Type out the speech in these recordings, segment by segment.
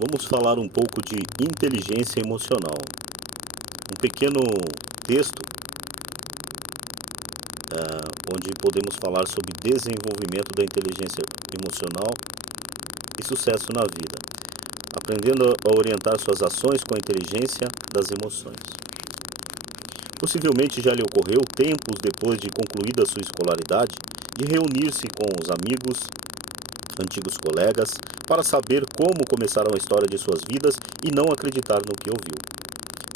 Vamos falar um pouco de inteligência emocional. Um pequeno texto onde podemos falar sobre desenvolvimento da inteligência emocional e sucesso na vida, aprendendo a orientar suas ações com a inteligência das emoções. Possivelmente já lhe ocorreu, tempos depois de concluída sua escolaridade, de reunir-se com os amigos, antigos colegas, para saber como começaram a história de suas vidas e não acreditar no que ouviu.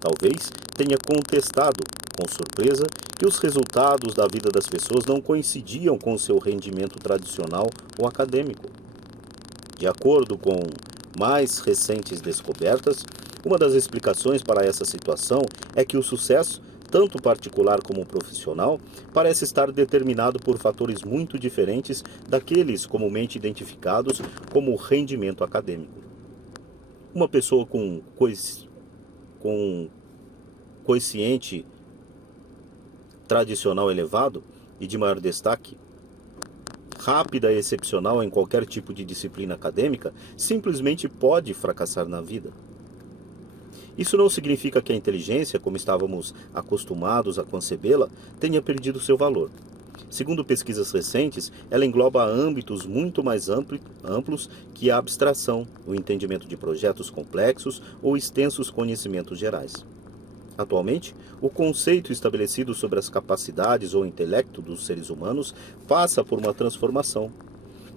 Talvez tenha contestado, com surpresa, que os resultados da vida das pessoas não coincidiam com seu rendimento tradicional ou acadêmico. De acordo com mais recentes descobertas, uma das explicações para essa situação é que o sucesso, tanto particular como profissional, parece estar determinado por fatores muito diferentes daqueles comumente identificados como rendimento acadêmico. Uma pessoa com quociente tradicional elevado e de maior destaque, rápida e excepcional em qualquer tipo de disciplina acadêmica, simplesmente pode fracassar na vida. Isso não significa que a inteligência, como estávamos acostumados a concebê-la, tenha perdido seu valor. Segundo pesquisas recentes, ela engloba âmbitos muito mais amplos que a abstração, o entendimento de projetos complexos ou extensos conhecimentos gerais. Atualmente, o conceito estabelecido sobre as capacidades ou intelecto dos seres humanos passa por uma transformação.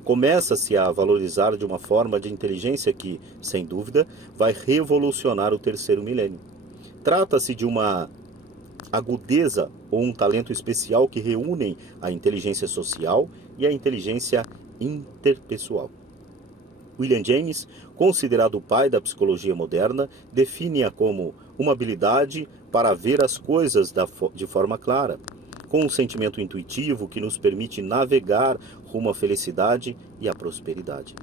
Começa-se a valorizar de uma forma de inteligência que, sem dúvida, vai revolucionar o terceiro milênio. Trata-se de uma agudeza ou um talento especial que reúnem a inteligência social e a inteligência interpessoal. William James, considerado o pai da psicologia moderna, define-a como uma habilidade para ver as coisas de forma clara, com um sentimento intuitivo que nos permite navegar rumo à felicidade e à prosperidade.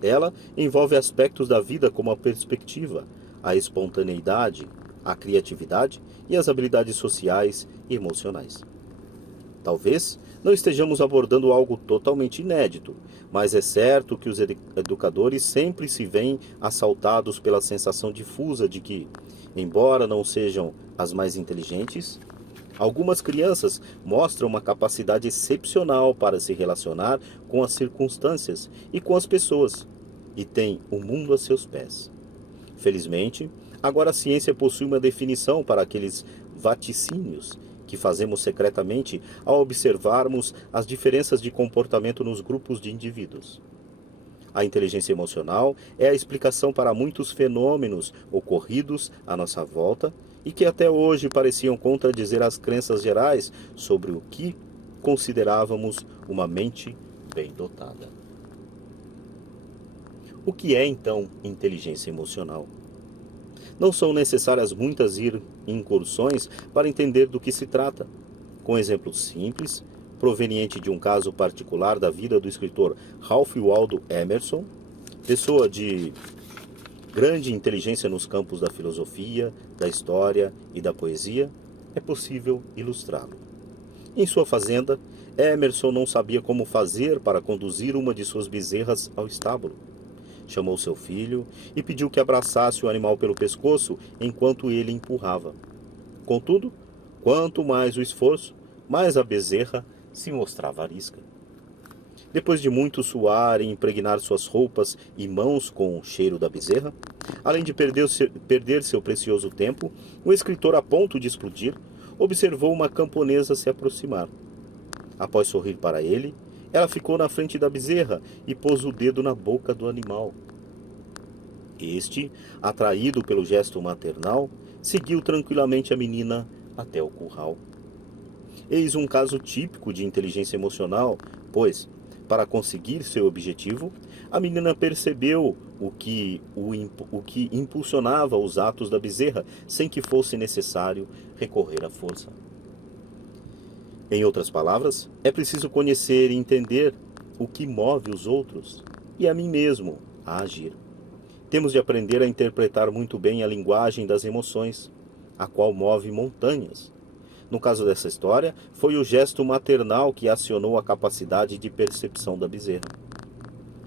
Ela envolve aspectos da vida como a perspectiva, a espontaneidade, a criatividade e as habilidades sociais e emocionais. Talvez não estejamos abordando algo totalmente inédito, mas é certo que os educadores sempre se veem assaltados pela sensação difusa de que, embora não sejam as mais inteligentes, algumas crianças mostram uma capacidade excepcional para se relacionar com as circunstâncias e com as pessoas, e têm o mundo a seus pés. Felizmente, agora a ciência possui uma definição para aqueles vaticínios que fazemos secretamente ao observarmos as diferenças de comportamento nos grupos de indivíduos. A inteligência emocional é a explicação para muitos fenômenos ocorridos à nossa volta e que até hoje pareciam contradizer as crenças gerais sobre o que considerávamos uma mente bem dotada. O que é, então, inteligência emocional? Não são necessárias muitas incursões para entender do que se trata. Com exemplos simples, proveniente de um caso particular da vida do escritor Ralph Waldo Emerson, pessoa de grande inteligência nos campos da filosofia, da história e da poesia, é possível ilustrá-lo. Em sua fazenda, Emerson não sabia como fazer para conduzir uma de suas bezerras ao estábulo. Chamou seu filho e pediu que abraçasse o animal pelo pescoço enquanto ele empurrava. Contudo, quanto mais o esforço, mais a bezerra se mostrava arisca. Depois de muito suar e impregnar suas roupas e mãos com o cheiro da bezerra, além de perder seu precioso tempo, o escritor, a ponto de explodir, observou uma camponesa se aproximar. Após sorrir para ele, ela ficou na frente da bezerra e pôs o dedo na boca do animal. Este, atraído pelo gesto maternal, seguiu tranquilamente a menina até o curral. Eis um caso típico de inteligência emocional, pois, para conseguir seu objetivo, a menina percebeu o que impulsionava os atos da bezerra, sem que fosse necessário recorrer à força. Em outras palavras, é preciso conhecer e entender o que move os outros e a mim mesmo a agir. Temos de aprender a interpretar muito bem a linguagem das emoções, a qual move montanhas. No caso dessa história, foi o gesto maternal que acionou a capacidade de percepção da bezerra.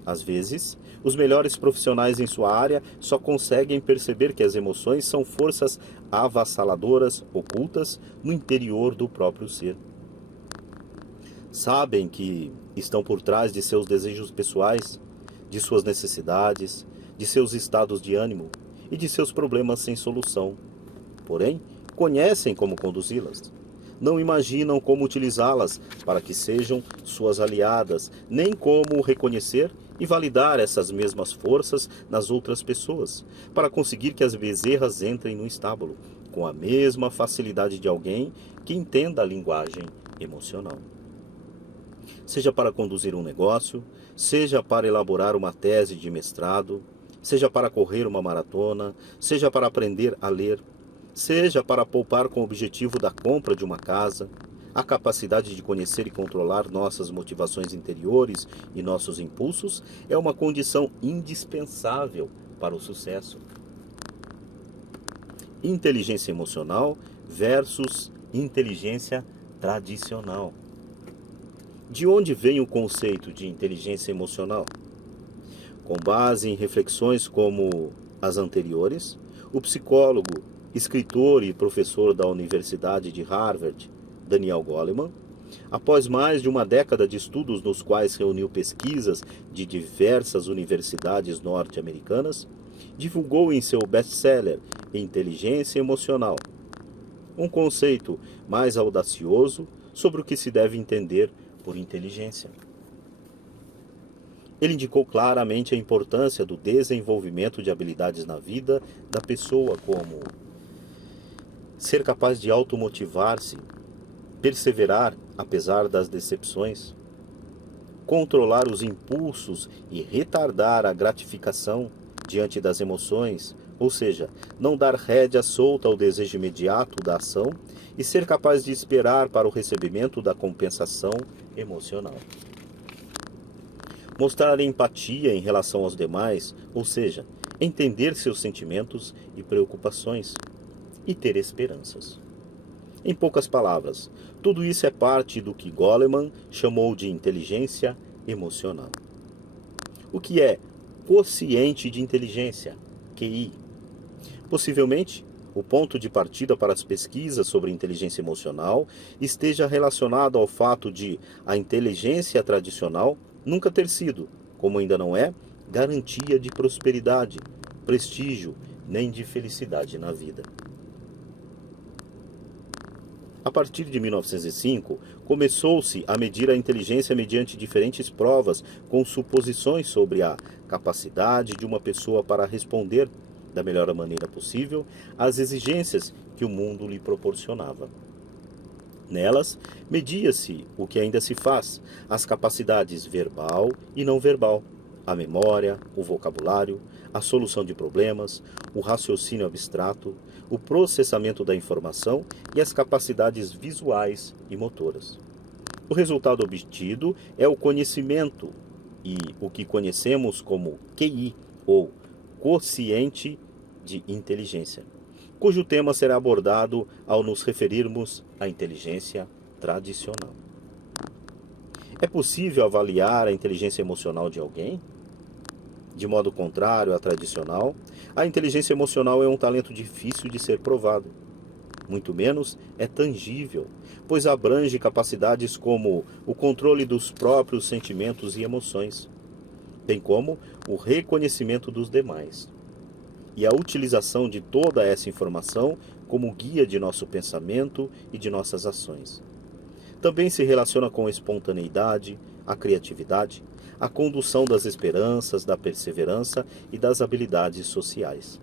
Às vezes, Os melhores profissionais em sua área só conseguem perceber que as emoções são forças avassaladoras, ocultas no interior do próprio ser. Sabem que estão por trás de seus desejos pessoais, de suas necessidades, de seus estados de ânimo e de seus problemas sem solução. Porém, conhecem como conduzi-las. Não imaginam como utilizá-las para que sejam suas aliadas, nem como reconhecer e validar essas mesmas forças nas outras pessoas, para conseguir que as bezerras entrem no estábulo, com a mesma facilidade de alguém que entenda a linguagem emocional. Seja para conduzir um negócio, seja para elaborar uma tese de mestrado, seja para correr uma maratona, seja para aprender a ler, seja para poupar com o objetivo da compra de uma casa, a capacidade de conhecer e controlar nossas motivações interiores e nossos impulsos é uma condição indispensável para o sucesso. Inteligência emocional versus inteligência tradicional. De onde vem o conceito de inteligência emocional? Com base em reflexões como as anteriores, o psicólogo, escritor e professor da Universidade de Harvard, Daniel Goleman, após mais de uma década de estudos nos quais reuniu pesquisas de diversas universidades norte-americanas, divulgou em seu best-seller Inteligência Emocional, um conceito mais audacioso sobre o que se deve entender por inteligência. Ele indicou claramente a importância do desenvolvimento de habilidades na vida da pessoa, como ser capaz de automotivar-se, perseverar apesar das decepções, controlar os impulsos e retardar a gratificação diante das emoções, ou seja, não dar rédea solta ao desejo imediato da ação e ser capaz de esperar para o recebimento da compensação emocional. Mostrar empatia em relação aos demais, ou seja, entender seus sentimentos e preocupações e ter esperanças. Em poucas palavras, tudo isso é parte do que Goleman chamou de inteligência emocional. O que é quociente de inteligência, QI? Possivelmente, o ponto de partida para as pesquisas sobre inteligência emocional esteja relacionado ao fato de a inteligência tradicional nunca ter sido, como ainda não é, garantia de prosperidade, prestígio, nem de felicidade na vida. A partir de 1905, começou-se a medir a inteligência mediante diferentes provas com suposições sobre a capacidade de uma pessoa para responder da melhor maneira possível às exigências que o mundo lhe proporcionava. Nelas, media-se o que ainda se faz, as capacidades verbal e não verbal, a memória, o vocabulário, a solução de problemas, o raciocínio abstrato, o processamento da informação e as capacidades visuais e motoras. O resultado obtido é o conhecimento e o que conhecemos como QI, ou quociente de inteligência, cujo tema será abordado ao nos referirmos à inteligência tradicional. É possível avaliar a inteligência emocional de alguém? De modo contrário à tradicional, a inteligência emocional é um talento difícil de ser provado. Muito menos é tangível, pois abrange capacidades como o controle dos próprios sentimentos e emoções, bem como o reconhecimento dos demais, e a utilização de toda essa informação como guia de nosso pensamento e de nossas ações. Também se relaciona com a espontaneidade, a criatividade, a condução das esperanças, da perseverança e das habilidades sociais.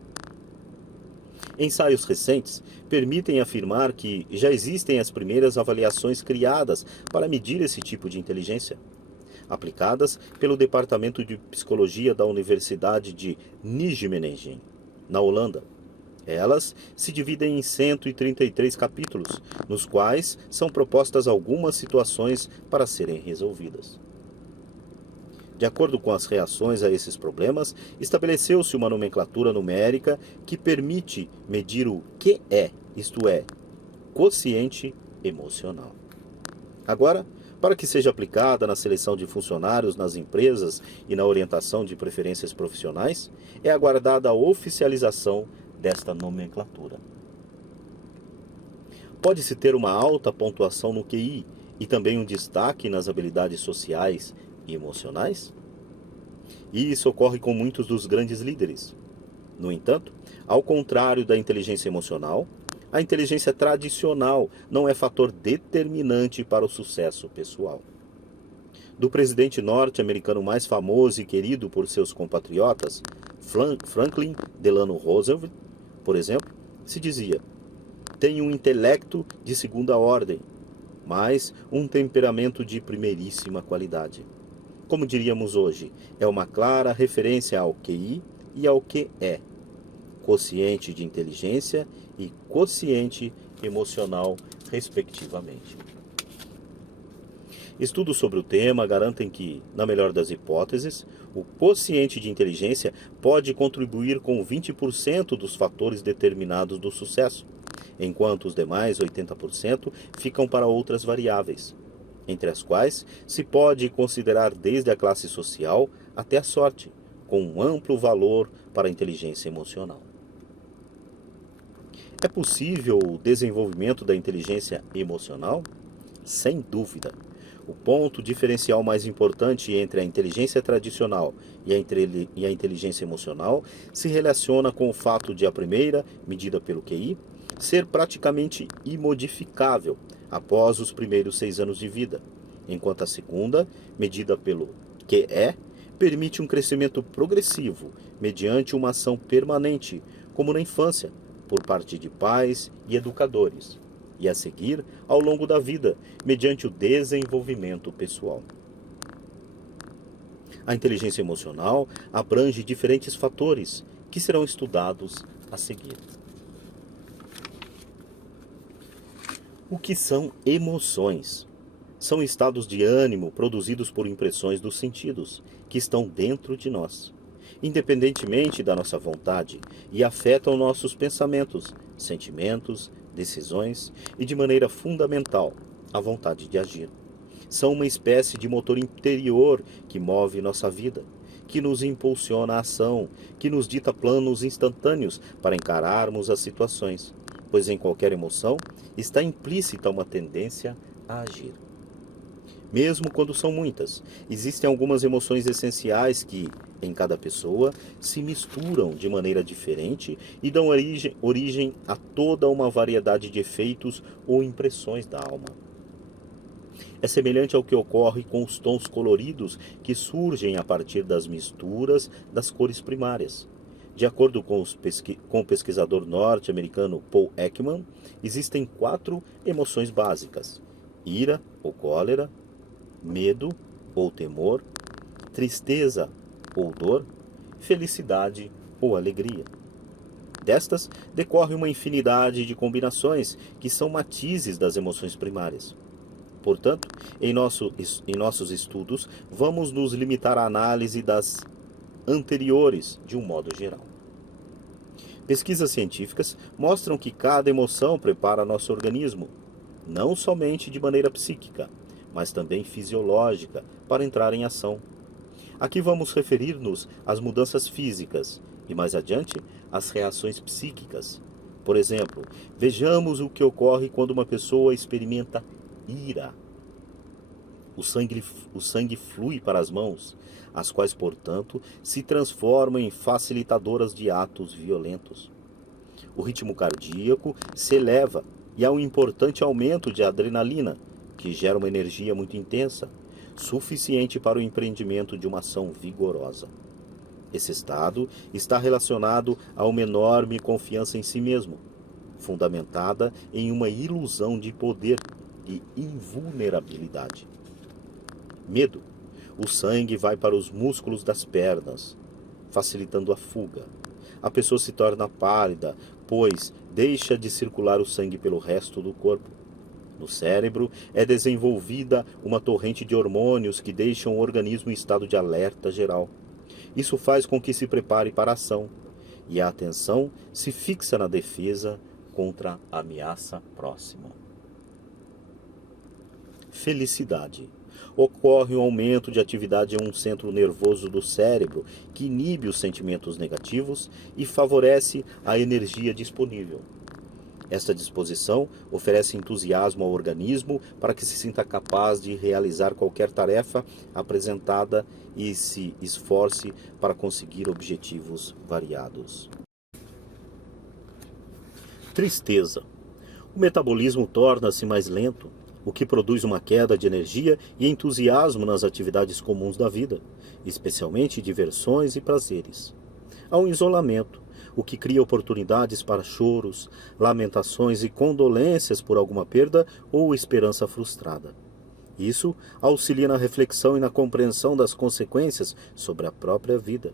Ensaios recentes permitem afirmar que já existem as primeiras avaliações criadas para medir esse tipo de inteligência, aplicadas pelo Departamento de Psicologia da Universidade de Nijmegen, na Holanda. Elas se dividem em 133 capítulos, nos quais são propostas algumas situações para serem resolvidas. De acordo com as reações a esses problemas, estabeleceu-se uma nomenclatura numérica que permite medir o QE, isto é, quociente emocional. Agora, para que seja aplicada na seleção de funcionários nas empresas e na orientação de preferências profissionais, é aguardada a oficialização desta nomenclatura. Pode-se ter uma alta pontuação no QI e também um destaque nas habilidades sociais e emocionais? E isso ocorre com muitos dos grandes líderes. No entanto, ao contrário da inteligência emocional, a inteligência tradicional não é fator determinante para o sucesso pessoal. Do presidente norte-americano mais famoso e querido por seus compatriotas, Franklin Delano Roosevelt, por exemplo, se dizia: "Tenho um intelecto de segunda ordem, mas um temperamento de primeiríssima qualidade." Como diríamos hoje, é uma clara referência ao QI e ao QE, quociente de inteligência e quociente emocional, respectivamente. Estudos sobre o tema garantem que, na melhor das hipóteses, o quociente de inteligência pode contribuir com 20% dos fatores determinados do sucesso, enquanto os demais 80% ficam para outras variáveis, entre as quais se pode considerar desde a classe social até a sorte, com um amplo valor para a inteligência emocional. É possível o desenvolvimento da inteligência emocional? Sem dúvida. O ponto diferencial mais importante entre a inteligência tradicional e a inteligência emocional se relaciona com o fato de a primeira, medida pelo QI, ser praticamente imodificável após os primeiros 6 anos de vida, enquanto a segunda, medida pelo QE, permite um crescimento progressivo mediante uma ação permanente, como na infância, por parte de pais e educadores, e a seguir ao longo da vida, mediante o desenvolvimento pessoal. A inteligência emocional abrange diferentes fatores que serão estudados a seguir. O que são emoções? São estados de ânimo produzidos por impressões dos sentidos, que estão dentro de nós, independentemente da nossa vontade, e afetam nossos pensamentos, sentimentos, decisões e, de maneira fundamental, a vontade de agir. São uma espécie de motor interior que move nossa vida, que nos impulsiona a ação, que nos dita planos instantâneos para encararmos as situações, pois em qualquer emoção está implícita uma tendência a agir. Mesmo quando são muitas, existem algumas emoções essenciais que, em cada pessoa, se misturam de maneira diferente e dão origem a toda uma variedade de efeitos ou impressões da alma. É semelhante ao que ocorre com os tons coloridos que surgem a partir das misturas das cores primárias. De acordo com o pesquisador norte-americano Paul Ekman, existem 4 emoções básicas: ira ou cólera, medo ou temor, tristeza ou dor, felicidade ou alegria. Destas, decorre uma infinidade de combinações que são matizes das emoções primárias. Portanto, em nossos estudos, vamos nos limitar à análise das anteriores de um modo geral. Pesquisas científicas mostram que cada emoção prepara nosso organismo, não somente de maneira psíquica, mas também fisiológica, para entrar em ação. Aqui vamos referir-nos às mudanças físicas e, mais adiante, às reações psíquicas. Por exemplo, vejamos o que ocorre quando uma pessoa experimenta ira. O sangue flui para as mãos, as quais, portanto, se transformam em facilitadoras de atos violentos. O ritmo cardíaco se eleva e há um importante aumento de adrenalina, que gera uma energia muito intensa, suficiente para o empreendimento de uma ação vigorosa. Esse estado está relacionado a uma enorme confiança em si mesmo, fundamentada em uma ilusão de poder e invulnerabilidade. Medo. O sangue vai para os músculos das pernas, facilitando a fuga. A pessoa se torna pálida, pois deixa de circular o sangue pelo resto do corpo. No cérebro é desenvolvida uma torrente de hormônios que deixam o organismo em estado de alerta geral. Isso faz com que se prepare para a ação, e a atenção se fixa na defesa contra a ameaça próxima. Felicidade. Ocorre um aumento de atividade em um centro nervoso do cérebro que inibe os sentimentos negativos e favorece a energia disponível. Esta disposição oferece entusiasmo ao organismo para que se sinta capaz de realizar qualquer tarefa apresentada e se esforce para conseguir objetivos variados. Tristeza. O metabolismo torna-se mais lento, o que produz uma queda de energia e entusiasmo nas atividades comuns da vida, especialmente diversões e prazeres. Há um isolamento, o que cria oportunidades para choros, lamentações e condolências por alguma perda ou esperança frustrada. Isso auxilia na reflexão e na compreensão das consequências sobre a própria vida,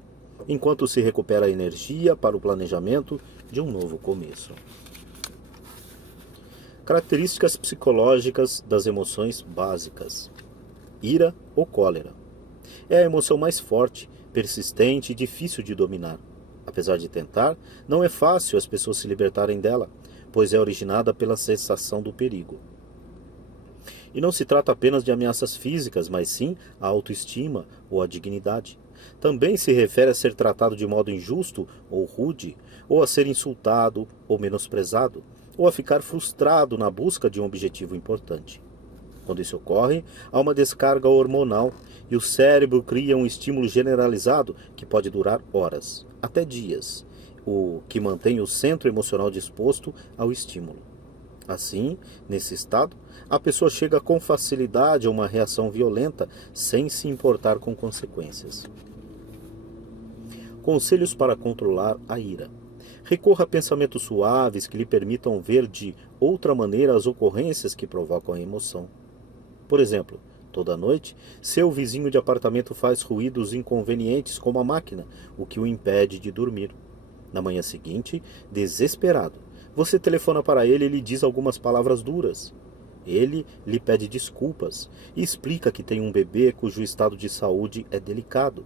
enquanto se recupera a energia para o planejamento de um novo começo. Características psicológicas das emoções básicas. Ira ou cólera. É a emoção mais forte, persistente e difícil de dominar. Apesar de tentar, não é fácil as pessoas se libertarem dela, pois é originada pela sensação do perigo. E não se trata apenas de ameaças físicas, mas sim a autoestima ou a dignidade. Também se refere a ser tratado de modo injusto ou rude, ou a ser insultado ou menosprezado, ou a ficar frustrado na busca de um objetivo importante. Quando isso ocorre, há uma descarga hormonal e o cérebro cria um estímulo generalizado que pode durar horas, até dias, o que mantém o centro emocional disposto ao estímulo. Assim, nesse estado, a pessoa chega com facilidade a uma reação violenta sem se importar com consequências. Conselhos para controlar a ira. Recorra a pensamentos suaves que lhe permitam ver de outra maneira as ocorrências que provocam a emoção. Por exemplo, toda noite, seu vizinho de apartamento faz ruídos inconvenientes como a máquina, o que o impede de dormir. Na manhã seguinte, desesperado, você telefona para ele e lhe diz algumas palavras duras. Ele lhe pede desculpas e explica que tem um bebê cujo estado de saúde é delicado.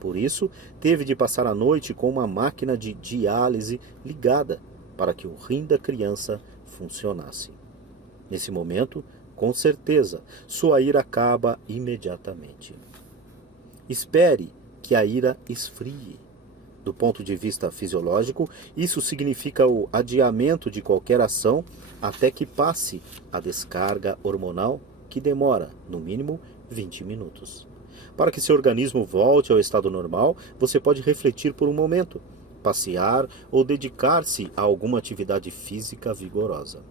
Por isso, teve de passar a noite com uma máquina de diálise ligada para que o rim da criança funcionasse. Nesse momento, com certeza, sua ira acaba imediatamente. Espere que a ira esfrie. Do ponto de vista fisiológico, isso significa o adiamento de qualquer ação até que passe a descarga hormonal, que demora, no mínimo, 20 minutos. Para que seu organismo volte ao estado normal, você pode refletir por um momento, passear ou dedicar-se a alguma atividade física vigorosa.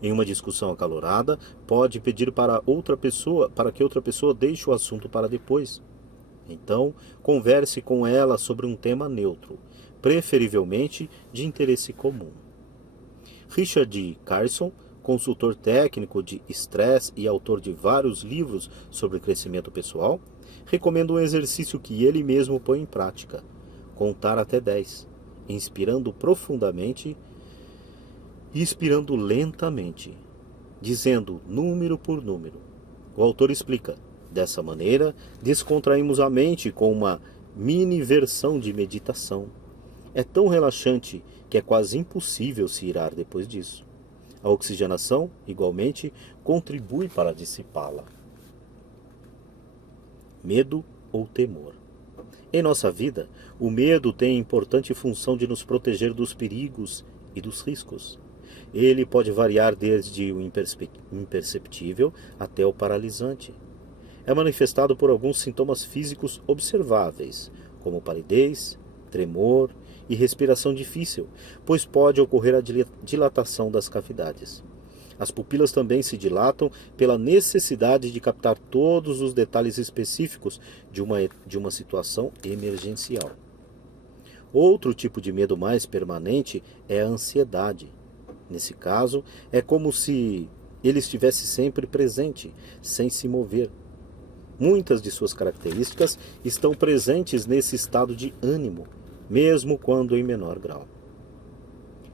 Em uma discussão acalorada, pode pedir para que outra pessoa deixe o assunto para depois. Então, converse com ela sobre um tema neutro, preferivelmente de interesse comum. Richard Carson, consultor técnico de estresse e autor de vários livros sobre crescimento pessoal, recomenda um exercício que ele mesmo põe em prática: contar até 10, inspirando profundamente e expirando lentamente, dizendo número por número. O autor explica: dessa maneira, descontraímos a mente com uma mini versão de meditação. É tão relaxante que é quase impossível se irar depois disso. A oxigenação, igualmente, contribui para dissipá-la. Medo ou temor. Em nossa vida, o medo tem a importante função de nos proteger dos perigos e dos riscos. Ele pode variar desde o imperceptível até o paralisante. É manifestado por alguns sintomas físicos observáveis, como palidez, tremor e respiração difícil, pois pode ocorrer a dilatação das cavidades. As pupilas também se dilatam pela necessidade de captar todos os detalhes específicos de uma situação emergencial. Outro tipo de medo mais permanente é a ansiedade. Nesse caso, é como se ele estivesse sempre presente, sem se mover. Muitas de suas características estão presentes nesse estado de ânimo, mesmo quando em menor grau.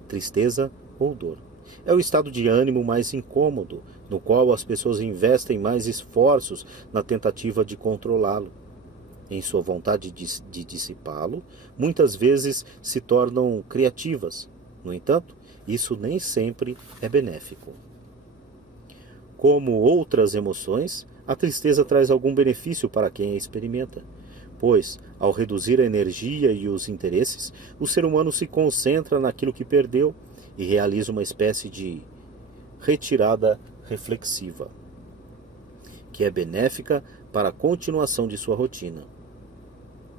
Tristeza ou dor. É o estado de ânimo mais incômodo, no qual as pessoas investem mais esforços na tentativa de controlá-lo. Em sua vontade de dissipá-lo, muitas vezes se tornam criativas. No entanto, isso nem sempre é benéfico. Como outras emoções, a tristeza traz algum benefício para quem a experimenta, pois, ao reduzir a energia e os interesses, o ser humano se concentra naquilo que perdeu e realiza uma espécie de retirada reflexiva, que é benéfica para a continuação de sua rotina.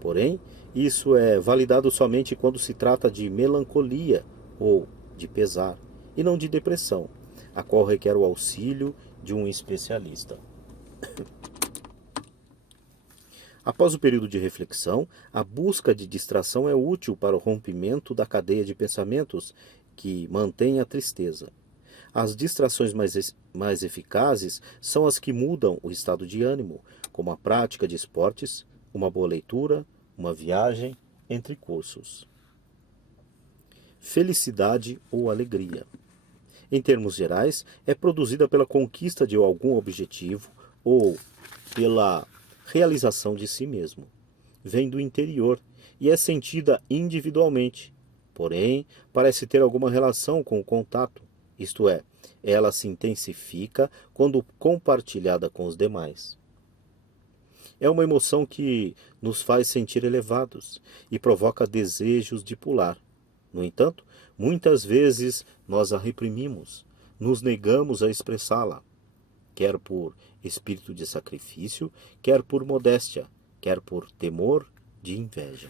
Porém, isso é validado somente quando se trata de melancolia ou de pesar, e não de depressão, a qual requer o auxílio de um especialista. Após o período de reflexão, a busca de distração é útil para o rompimento da cadeia de pensamentos que mantém a tristeza. As distrações mais eficazes são as que mudam o estado de ânimo, como a prática de esportes, uma boa leitura, uma viagem, entre cursos. Felicidade ou alegria. Em termos gerais, é produzida pela conquista de algum objetivo ou pela realização de si mesmo. Vem do interior e é sentida individualmente, porém parece ter alguma relação com o contato, isto é, ela se intensifica quando compartilhada com os demais. É uma emoção que nos faz sentir elevados e provoca desejos de pular. No entanto, muitas vezes nós a reprimimos, nos negamos a expressá-la, quer por espírito de sacrifício, quer por modéstia, quer por temor de inveja.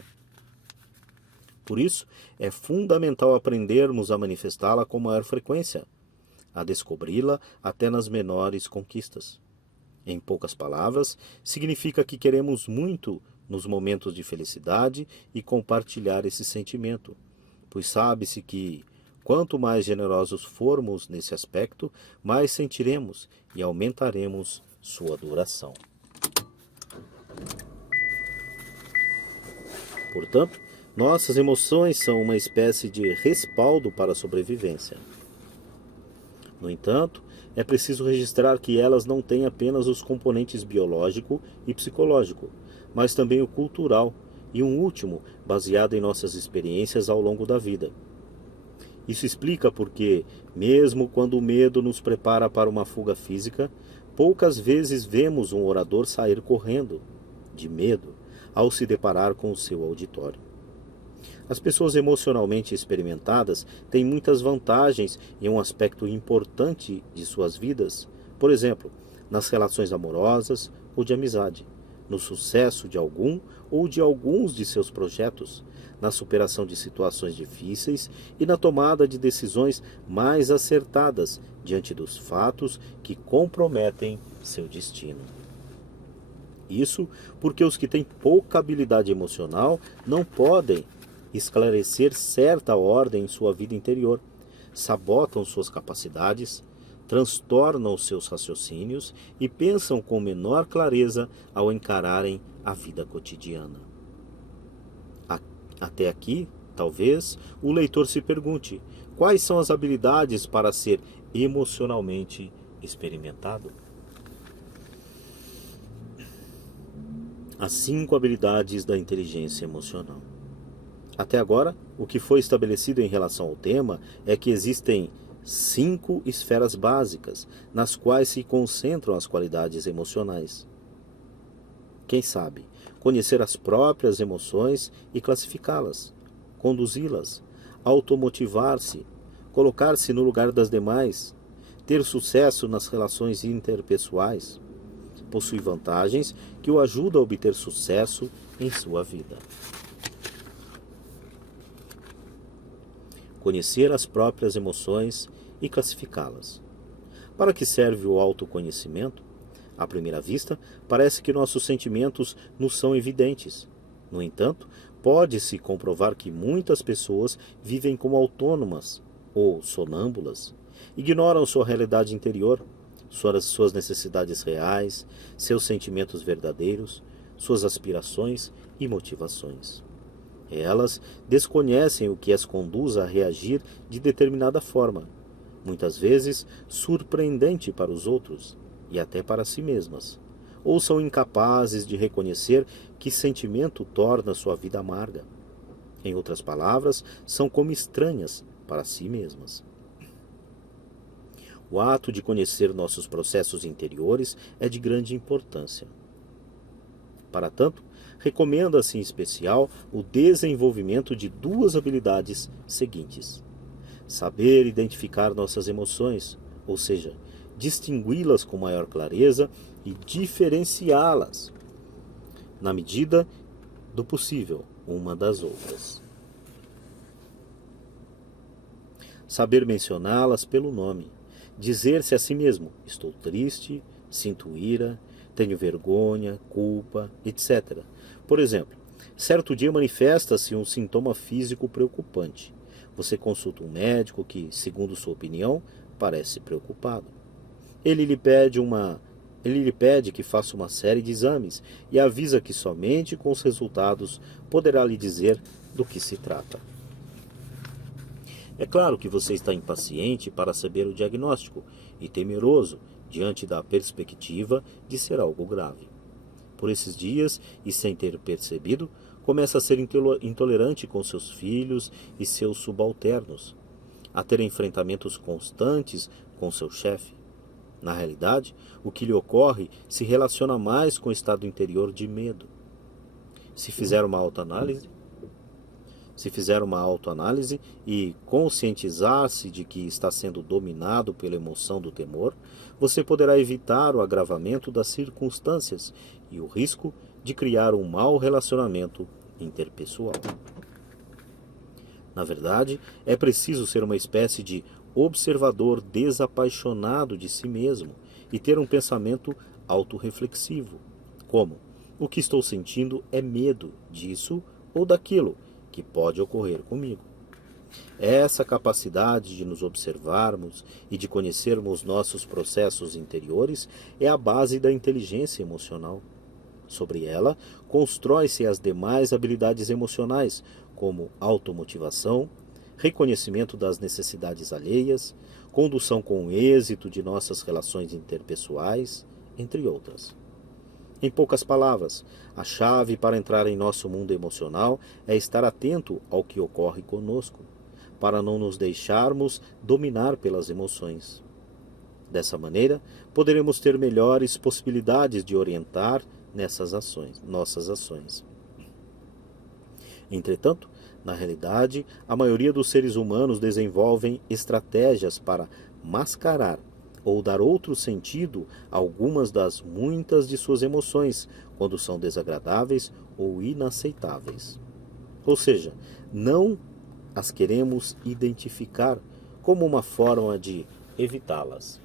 Por isso, é fundamental aprendermos a manifestá-la com maior frequência, a descobri-la até nas menores conquistas. Em poucas palavras, significa que queremos muito nos momentos de felicidade e compartilhar esse sentimento, pois sabe-se que, quanto mais generosos formos nesse aspecto, mais sentiremos e aumentaremos sua duração. Portanto, nossas emoções são uma espécie de respaldo para a sobrevivência. No entanto, é preciso registrar que elas não têm apenas os componentes biológico e psicológico, mas também o cultural e um último, baseado em nossas experiências ao longo da vida. Isso explica porque, mesmo quando o medo nos prepara para uma fuga física, poucas vezes vemos um orador sair correndo, de medo, ao se deparar com o seu auditório. As pessoas emocionalmente experimentadas têm muitas vantagens em um aspecto importante de suas vidas, por exemplo, nas relações amorosas ou de amizade, no sucesso de algum ou de alguns de seus projetos, na superação de situações difíceis e na tomada de decisões mais acertadas diante dos fatos que comprometem seu destino. Isso porque os que têm pouca habilidade emocional não podem esclarecer certa ordem em sua vida interior, sabotam suas capacidades, transtornam seus raciocínios e pensam com menor clareza ao encararem a vida cotidiana. Até aqui, talvez, o leitor se pergunte: quais são as habilidades para ser emocionalmente experimentado? As 5 habilidades da inteligência emocional. Até agora, o que foi estabelecido em relação ao tema é que existem 5 esferas básicas, nas quais se concentram as qualidades emocionais. Quem sabe, conhecer as próprias emoções e classificá-las, conduzi-las, automotivar-se, colocar-se no lugar das demais, ter sucesso nas relações interpessoais, possui vantagens que o ajudam a obter sucesso em sua vida. Conhecer as próprias emoções e classificá-las. Para que serve o autoconhecimento? À primeira vista, parece que nossos sentimentos nos são evidentes. No entanto, pode-se comprovar que muitas pessoas vivem como autônomas ou sonâmbulas, ignoram sua realidade interior, suas necessidades reais, seus sentimentos verdadeiros, suas aspirações e motivações. Elas desconhecem o que as conduz a reagir de determinada forma, muitas vezes surpreendente para os outros e até para si mesmas, ou são incapazes de reconhecer que sentimento torna sua vida amarga. Em outras palavras, são como estranhas para si mesmas. O ato de conhecer nossos processos interiores é de grande importância. Para tanto, recomenda-se em especial o desenvolvimento de duas habilidades seguintes: saber identificar nossas emoções, ou seja, distingui-las com maior clareza e diferenciá-las, na medida do possível, uma das outras. Saber mencioná-las pelo nome, dizer-se a si mesmo: estou triste, sinto ira, tenho vergonha, culpa, etc. Por exemplo, certo dia manifesta-se um sintoma físico preocupante. Você consulta um médico que, segundo sua opinião, parece preocupado. Ele lhe pede que faça uma série de exames e avisa que somente com os resultados poderá lhe dizer do que se trata. É claro que você está impaciente para saber o diagnóstico e temeroso diante da perspectiva de ser algo grave. Por esses dias, e sem ter percebido, começa a ser intolerante com seus filhos e seus subalternos, a ter enfrentamentos constantes com seu chefe. Na realidade, o que lhe ocorre se relaciona mais com o estado interior de medo. Se fizer uma autoanálise e conscientizar-se de que está sendo dominado pela emoção do temor, você poderá evitar o agravamento das circunstâncias e o risco de criar um mau relacionamento interpessoal. Na verdade, é preciso ser uma espécie de observador desapaixonado de si mesmo e ter um pensamento autorreflexivo, como: o que estou sentindo é medo disso ou daquilo que pode ocorrer comigo. Essa capacidade de nos observarmos e de conhecermos nossos processos interiores é a base da inteligência emocional. Sobre ela, constrói-se as demais habilidades emocionais, como automotivação, reconhecimento das necessidades alheias, condução com êxito de nossas relações interpessoais, entre outras. Em poucas palavras, a chave para entrar em nosso mundo emocional é estar atento ao que ocorre conosco, para não nos deixarmos dominar pelas emoções. Dessa maneira, poderemos ter melhores possibilidades de orientar nossas ações. Entretanto, na realidade, a maioria dos seres humanos desenvolvem estratégias para mascarar ou dar outro sentido a algumas das muitas de suas emoções, quando são desagradáveis ou inaceitáveis. Ou seja, não as queremos identificar como uma forma de evitá-las.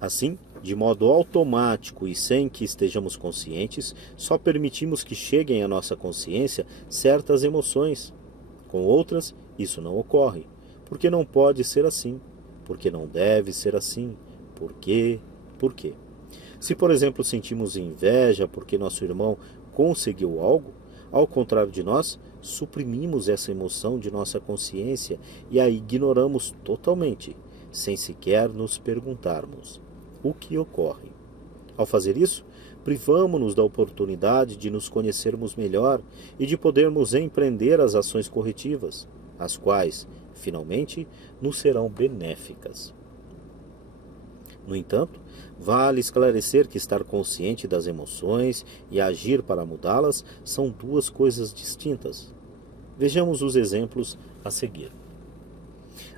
Assim, de modo automático e sem que estejamos conscientes, só permitimos que cheguem à nossa consciência certas emoções. Com outras, isso não ocorre, porque não pode ser assim, porque não deve ser assim, por quê, por quê. Se, por exemplo, sentimos inveja porque nosso irmão conseguiu algo, ao contrário de nós, suprimimos essa emoção de nossa consciência e a ignoramos totalmente, sem sequer nos perguntarmos o que ocorre. Ao fazer isso, privamo-nos da oportunidade de nos conhecermos melhor e de podermos empreender as ações corretivas, as quais, finalmente, nos serão benéficas. No entanto, vale esclarecer que estar consciente das emoções e agir para mudá-las são duas coisas distintas. Vejamos os exemplos a seguir.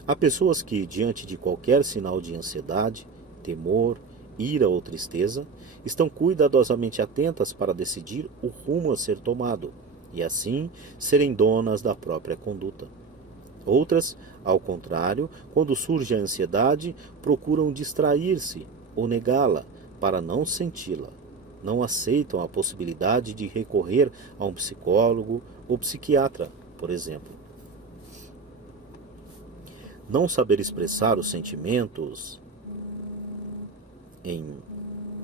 Há pessoas que, diante de qualquer sinal de ansiedade, temor, ira ou tristeza, estão cuidadosamente atentas para decidir o rumo a ser tomado e, assim, serem donas da própria conduta. Outras, ao contrário, quando surge a ansiedade, procuram distrair-se ou negá-la para não senti-la. Não aceitam a possibilidade de recorrer a um psicólogo ou psiquiatra, por exemplo. Não saber expressar os sentimentos em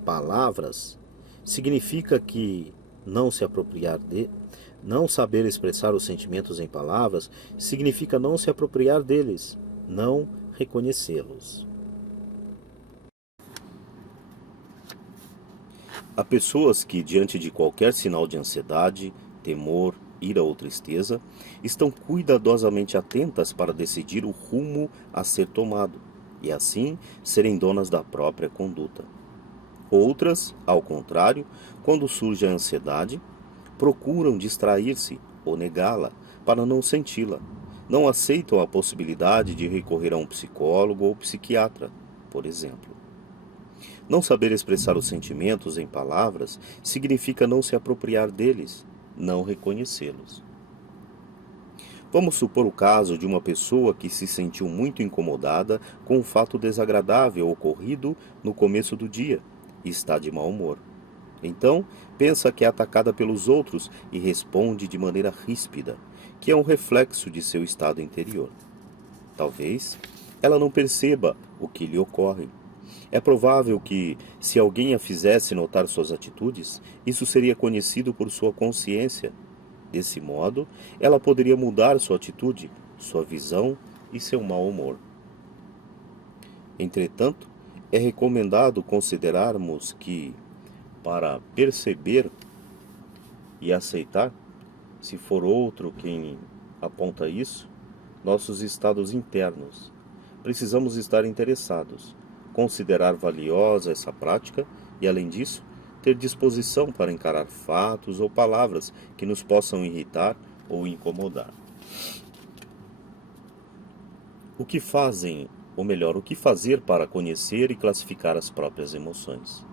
palavras significa que não saber expressar os sentimentos em palavras significa não se apropriar deles, não reconhecê-los. Há pessoas que, diante de qualquer sinal de ansiedade, temor, ira ou tristeza, estão cuidadosamente atentas para decidir o rumo a ser tomado e assim serem donas da própria conduta. Outras, ao contrário, quando surge a ansiedade, procuram distrair-se ou negá-la para não senti-la. Não aceitam a possibilidade de recorrer a um psicólogo ou psiquiatra, por exemplo. Não saber expressar os sentimentos em palavras significa não se apropriar deles, não reconhecê-los. Vamos supor o caso de uma pessoa que se sentiu muito incomodada com um fato desagradável ocorrido no começo do dia e está de mau humor. Então, pensa que é atacada pelos outros e responde de maneira ríspida, que é um reflexo de seu estado interior. Talvez ela não perceba o que lhe ocorre. É provável que, se alguém a fizesse notar suas atitudes, isso seria conhecido por sua consciência. Desse modo, ela poderia mudar sua atitude, sua visão e seu mau humor. Entretanto, é recomendado considerarmos que, para perceber e aceitar, se for outro quem aponta isso, nossos estados internos, precisamos estar interessados, considerar valiosa essa prática e, além disso, ter disposição para encarar fatos ou palavras que nos possam irritar ou incomodar. O que fazem, ou melhor, o que fazer para conhecer e classificar as próprias emoções?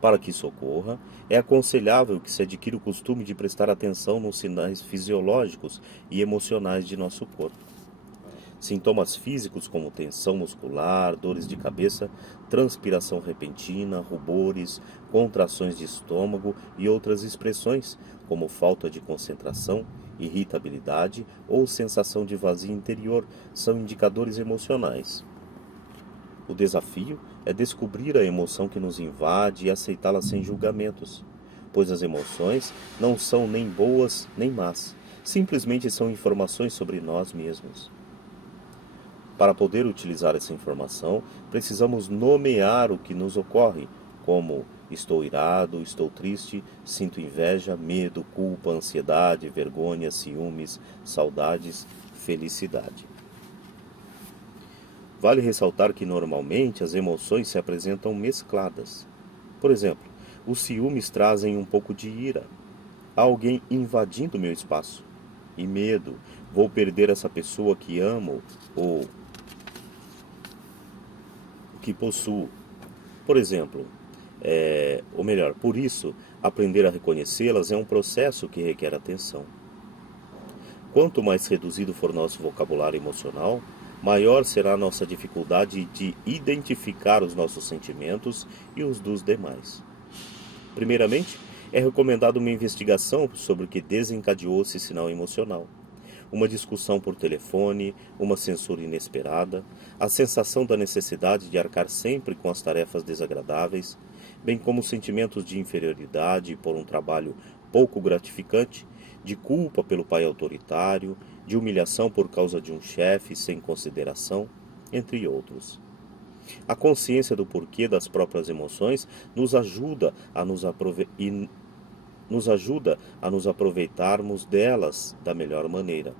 Para que isso ocorra, é aconselhável que se adquira o costume de prestar atenção nos sinais fisiológicos e emocionais de nosso corpo. Sintomas físicos como tensão muscular, dores de cabeça, transpiração repentina, rubores, contrações de estômago e outras expressões, como falta de concentração, irritabilidade ou sensação de vazio interior, são indicadores emocionais. O desafio é descobrir a emoção que nos invade e aceitá-la sem julgamentos, pois as emoções não são nem boas nem más, simplesmente são informações sobre nós mesmos. Para poder utilizar essa informação, precisamos nomear o que nos ocorre, como estou irado, estou triste, sinto inveja, medo, culpa, ansiedade, vergonha, ciúmes, saudades, felicidade. Vale ressaltar que normalmente as emoções se apresentam mescladas. Por exemplo, os ciúmes trazem um pouco de ira, há alguém invadindo meu espaço, e medo, vou perder essa pessoa que amo ou que possuo. Por exemplo, ou melhor, por isso, aprender a reconhecê-las é um processo que requer atenção. Quanto mais reduzido for nosso vocabulário emocional, maior será a nossa dificuldade de identificar os nossos sentimentos e os dos demais. Primeiramente, é recomendada uma investigação sobre o que desencadeou esse sinal emocional. Uma discussão por telefone, uma censura inesperada, a sensação da necessidade de arcar sempre com as tarefas desagradáveis, bem como sentimentos de inferioridade por um trabalho pouco gratificante, de culpa pelo pai autoritário, de humilhação por causa de um chefe sem consideração, entre outros. A consciência do porquê das próprias emoções nos ajuda a nos aproveitarmos delas da melhor maneira.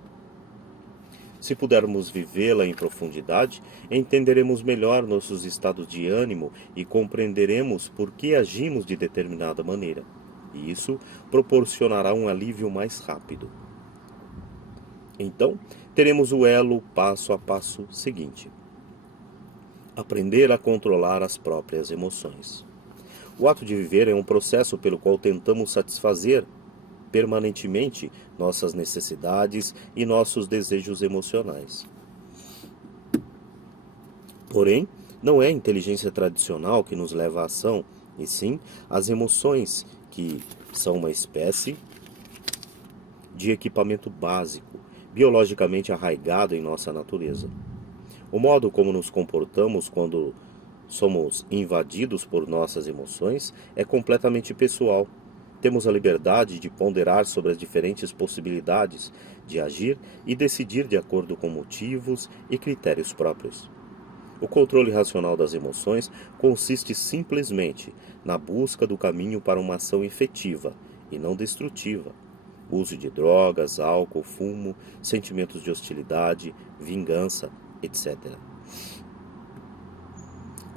Se pudermos vivê-la em profundidade, entenderemos melhor nossos estados de ânimo e compreenderemos por que agimos de determinada maneira. E isso proporcionará um alívio mais rápido. Então, teremos o elo passo a passo seguinte: aprender a controlar as próprias emoções. O ato de viver é um processo pelo qual tentamos satisfazer permanentemente nossas necessidades e nossos desejos emocionais. Porém, não é a inteligência tradicional que nos leva à ação, e sim as emoções, que são uma espécie de equipamento básico, biologicamente arraigado em nossa natureza. O modo como nos comportamos quando somos invadidos por nossas emoções é completamente pessoal. Temos a liberdade de ponderar sobre as diferentes possibilidades de agir e decidir de acordo com motivos e critérios próprios. O controle racional das emoções consiste simplesmente na busca do caminho para uma ação efetiva e não destrutiva, uso de drogas, álcool, fumo, sentimentos de hostilidade, vingança, etc.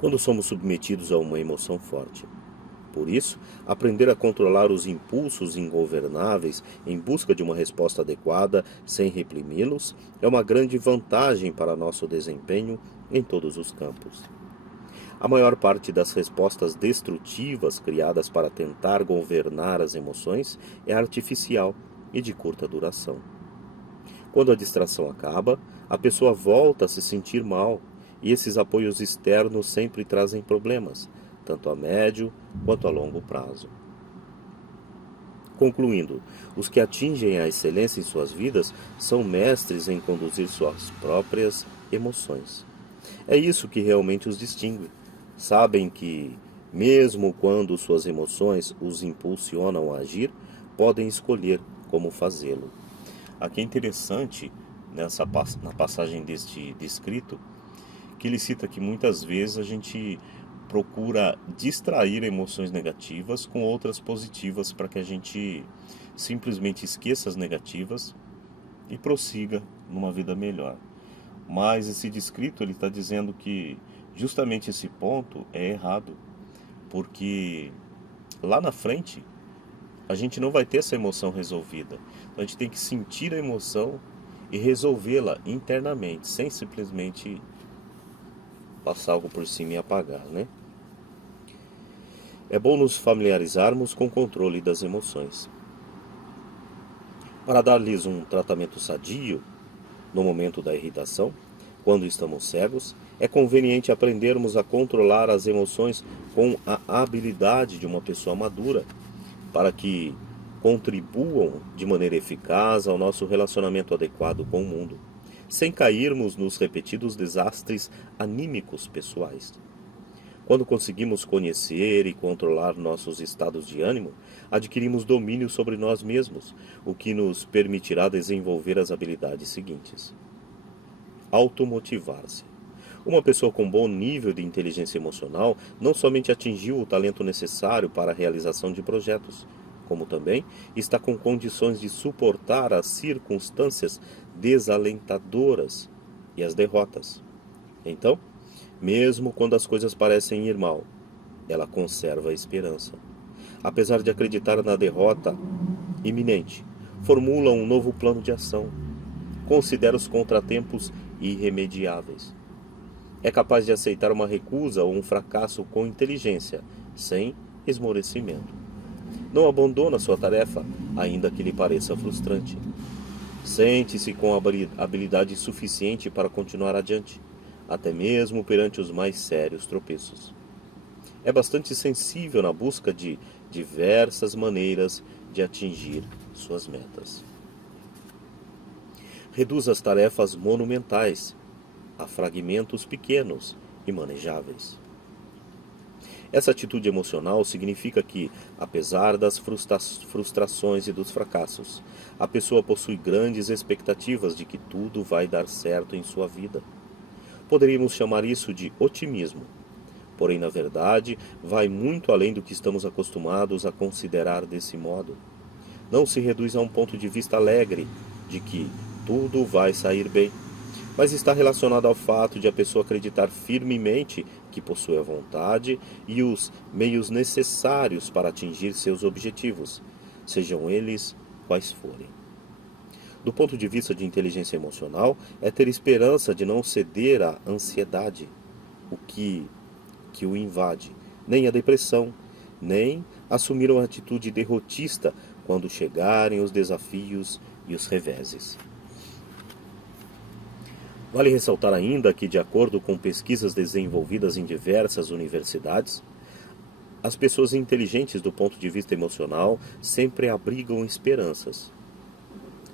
Quando somos submetidos a uma emoção forte. Por isso, aprender a controlar os impulsos ingovernáveis em busca de uma resposta adequada, sem reprimi-los, é uma grande vantagem para nosso desempenho em todos os campos. A maior parte das respostas destrutivas criadas para tentar governar as emoções é artificial e de curta duração. Quando a distração acaba, a pessoa volta a se sentir mal, e esses apoios externos sempre trazem problemas, tanto a médio quanto a longo prazo. Concluindo, os que atingem a excelência em suas vidas são mestres em conduzir suas próprias emoções. É isso que realmente os distingue. Sabem que, mesmo quando suas emoções os impulsionam a agir, podem escolher como fazê-lo. Aqui é interessante, na passagem deste descrito, que ele cita que muitas vezes a gente procura distrair emoções negativas com outras positivas para que a gente simplesmente esqueça as negativas e prossiga numa vida melhor. Mas esse descrito ele está dizendo que justamente esse ponto é errado, porque lá na frente a gente não vai ter essa emoção resolvida. Então a gente tem que sentir a emoção e resolvê-la internamente, sem simplesmente passar algo por cima e apagar, né? É bom nos familiarizarmos com o controle das emoções. Para dar-lhes um tratamento sadio no momento da irritação, quando estamos cegos, é conveniente aprendermos a controlar as emoções com a habilidade de uma pessoa madura, para que contribuam de maneira eficaz ao nosso relacionamento adequado com o mundo, sem cairmos nos repetidos desastres anímicos pessoais. Quando conseguimos conhecer e controlar nossos estados de ânimo, adquirimos domínio sobre nós mesmos, o que nos permitirá desenvolver as habilidades seguintes. Automotivar-se. Uma pessoa com bom nível de inteligência emocional não somente atingiu o talento necessário para a realização de projetos, como também está com condições de suportar as circunstâncias desalentadoras e as derrotas. Então, mesmo quando as coisas parecem ir mal, ela conserva a esperança. Apesar de acreditar na derrota iminente, formula um novo plano de ação. Considera os contratempos irremediáveis. É capaz de aceitar uma recusa ou um fracasso com inteligência, sem esmorecimento. Não abandona sua tarefa, ainda que lhe pareça frustrante. Sente-se com habilidade suficiente para continuar adiante, até mesmo perante os mais sérios tropeços. É bastante sensível na busca de diversas maneiras de atingir suas metas. Reduz as tarefas monumentais a fragmentos pequenos e manejáveis. Essa atitude emocional significa que, apesar das frustrações e dos fracassos, a pessoa possui grandes expectativas de que tudo vai dar certo em sua vida. Poderíamos chamar isso de otimismo, porém, na verdade, vai muito além do que estamos acostumados a considerar desse modo. Não se reduz a um ponto de vista alegre de que tudo vai sair bem, mas está relacionado ao fato de a pessoa acreditar firmemente que possui a vontade e os meios necessários para atingir seus objetivos, sejam eles quais forem. Do ponto de vista de inteligência emocional, é ter esperança de não ceder à ansiedade, o que o invade, nem à depressão, nem assumir uma atitude derrotista quando chegarem os desafios e os reveses. Vale ressaltar ainda que, de acordo com pesquisas desenvolvidas em diversas universidades, as pessoas inteligentes do ponto de vista emocional sempre abrigam esperanças.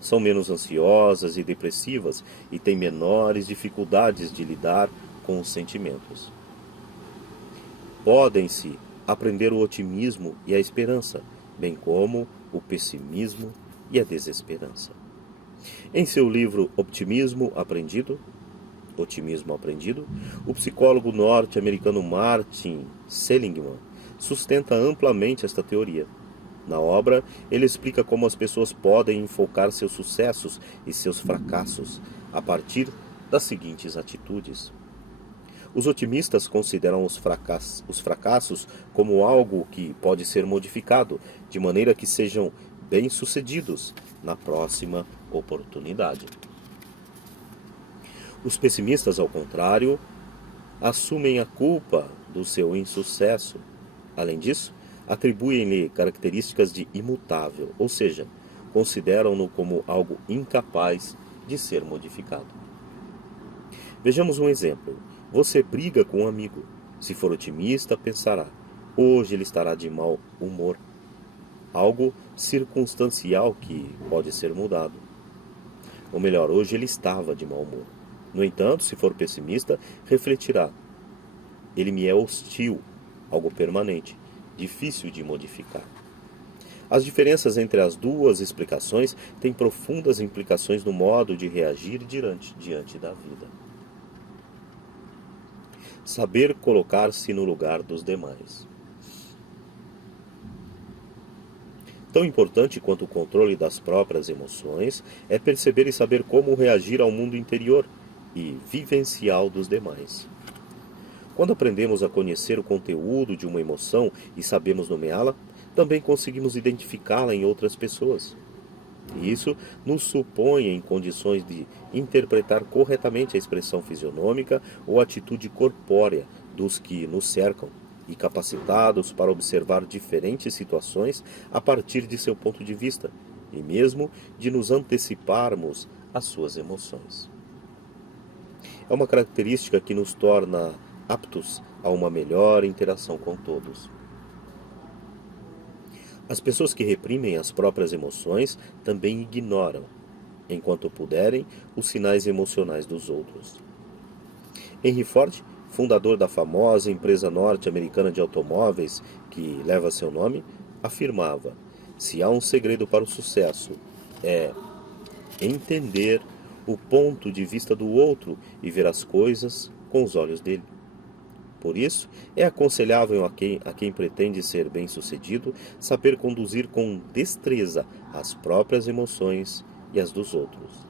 São menos ansiosas e depressivas e têm menores dificuldades de lidar com os sentimentos. Podem-se aprender o otimismo e a esperança, bem como o pessimismo e a desesperança. Em seu livro Otimismo Aprendido, o psicólogo norte-americano Martin Seligman sustenta amplamente esta teoria. Na obra, ele explica como as pessoas podem enfocar seus sucessos e seus fracassos a partir das seguintes atitudes. Os otimistas consideram os fracassos como algo que pode ser modificado, de maneira que sejam bem-sucedidos na próxima oportunidade. Os pessimistas, ao contrário, assumem a culpa do seu insucesso. Além disso, atribuem-lhe características de imutável, ou seja, consideram-no como algo incapaz de ser modificado. Vejamos um exemplo. Você briga com um amigo. Se for otimista, pensará: hoje ele estará de mau humor. Algo circunstancial que pode ser mudado. Ou melhor, hoje ele estava de mau humor. No entanto, se for pessimista, refletirá: ele me é hostil, algo permanente, difícil de modificar. As diferenças entre as duas explicações têm profundas implicações no modo de reagir diante da vida. Saber colocar-se no lugar dos demais. Tão importante quanto o controle das próprias emoções é perceber e saber como reagir ao mundo interior e vivencial dos demais. Quando aprendemos a conhecer o conteúdo de uma emoção e sabemos nomeá-la, também conseguimos identificá-la em outras pessoas. E isso nos supõe em condições de interpretar corretamente a expressão fisionômica ou atitude corpórea dos que nos cercam e capacitados para observar diferentes situações a partir de seu ponto de vista e mesmo de nos anteciparmos às suas emoções. É uma característica que nos torna aptos a uma melhor interação com todos. As pessoas que reprimem as próprias emoções também ignoram, enquanto puderem, os sinais emocionais dos outros. Henry Ford, fundador da famosa empresa norte-americana de automóveis que leva seu nome, afirmava: se há um segredo para o sucesso, é entender o ponto de vista do outro e ver as coisas com os olhos dele. Por isso, é aconselhável a quem pretende ser bem-sucedido saber conduzir com destreza as próprias emoções e as dos outros.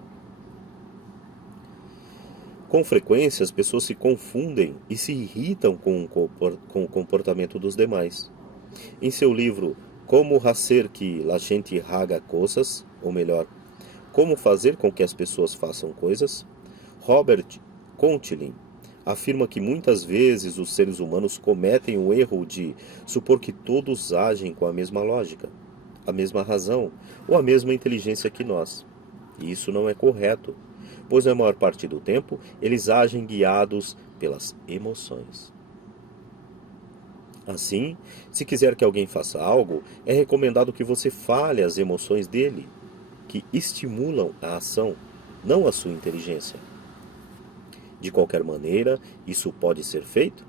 Com frequência, as pessoas se confundem e se irritam com o comportamento dos demais. Em seu livro Como Hacer que la gente haga cosas, ou melhor, Como Fazer com que as pessoas façam coisas, Robert Contilin afirma que muitas vezes os seres humanos cometem o erro de supor que todos agem com a mesma lógica, a mesma razão ou a mesma inteligência que nós. E isso não é correto, pois na maior parte do tempo eles agem guiados pelas emoções. Assim, se quiser que alguém faça algo, é recomendado que você fale as emoções dele, que estimulam a ação, não a sua inteligência. De qualquer maneira, isso pode ser feito?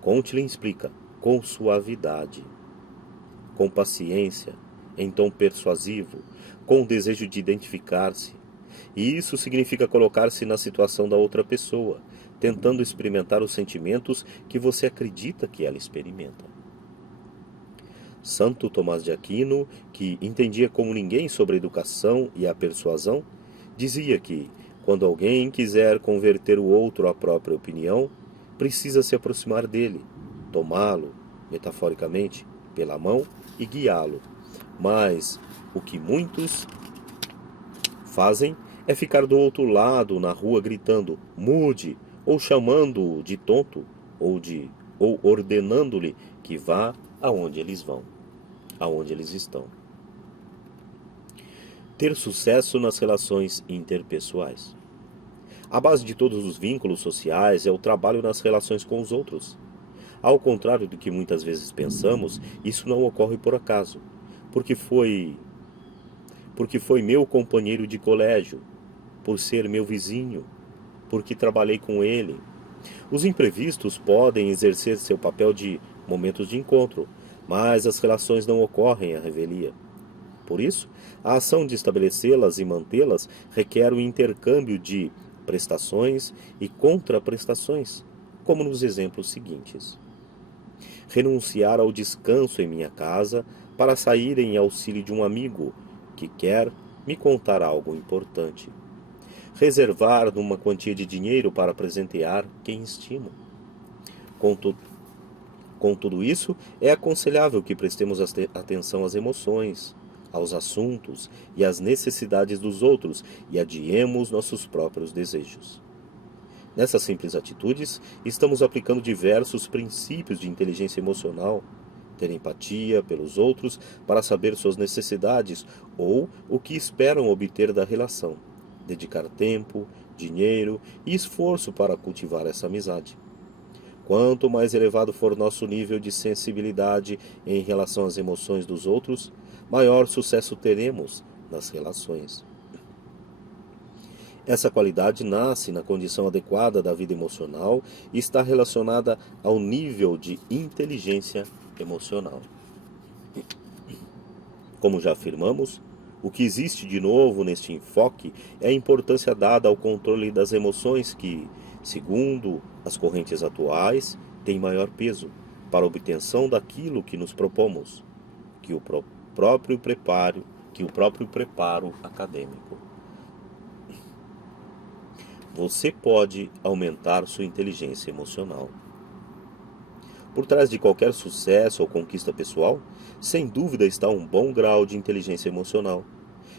Contlin explica: com suavidade, com paciência, em tom persuasivo, com o desejo de identificar-se. E isso significa colocar-se na situação da outra pessoa, tentando experimentar os sentimentos que você acredita que ela experimenta. Santo Tomás de Aquino, que entendia como ninguém sobre a educação e a persuasão, dizia que quando alguém quiser converter o outro à própria opinião, precisa se aproximar dele, tomá-lo, metaforicamente, pela mão e guiá-lo. Mas o que muitos fazem é ficar do outro lado na rua gritando "mude", ou chamando-o de tonto, ou ordenando-lhe que vá aonde eles vão, aonde eles estão. Ter sucesso nas relações interpessoais. A base de todos os vínculos sociais é o trabalho nas relações com os outros. Ao contrário do que muitas vezes pensamos, isso não ocorre por acaso, porque foi meu companheiro de colégio, por ser meu vizinho, porque trabalhei com ele. Os imprevistos podem exercer seu papel de momentos de encontro, mas as relações não ocorrem à revelia. Por isso, a ação de estabelecê-las e mantê-las requer o intercâmbio de prestações e contraprestações, como nos exemplos seguintes. Renunciar ao descanso em minha casa para sair em auxílio de um amigo que quer me contar algo importante. Reservar uma quantia de dinheiro para presentear quem estimo. Com tudo isso, é aconselhável que prestemos atenção às emoções, aos assuntos e às necessidades dos outros e adiemos nossos próprios desejos. Nessas simples atitudes, estamos aplicando diversos princípios de inteligência emocional, ter empatia pelos outros para saber suas necessidades ou o que esperam obter da relação, dedicar tempo, dinheiro e esforço para cultivar essa amizade. Quanto mais elevado for nosso nível de sensibilidade em relação às emoções dos outros, maior sucesso teremos nas relações. Essa qualidade nasce na condição adequada da vida emocional e está relacionada ao nível de inteligência emocional. Como já afirmamos, o que existe de novo neste enfoque é a importância dada ao controle das emoções que, segundo as correntes atuais, tem maior peso para a obtenção daquilo que nos propomos, que o próprio preparo acadêmico. Você pode aumentar sua inteligência emocional. Por trás de qualquer sucesso ou conquista pessoal, sem dúvida está um bom grau de inteligência emocional.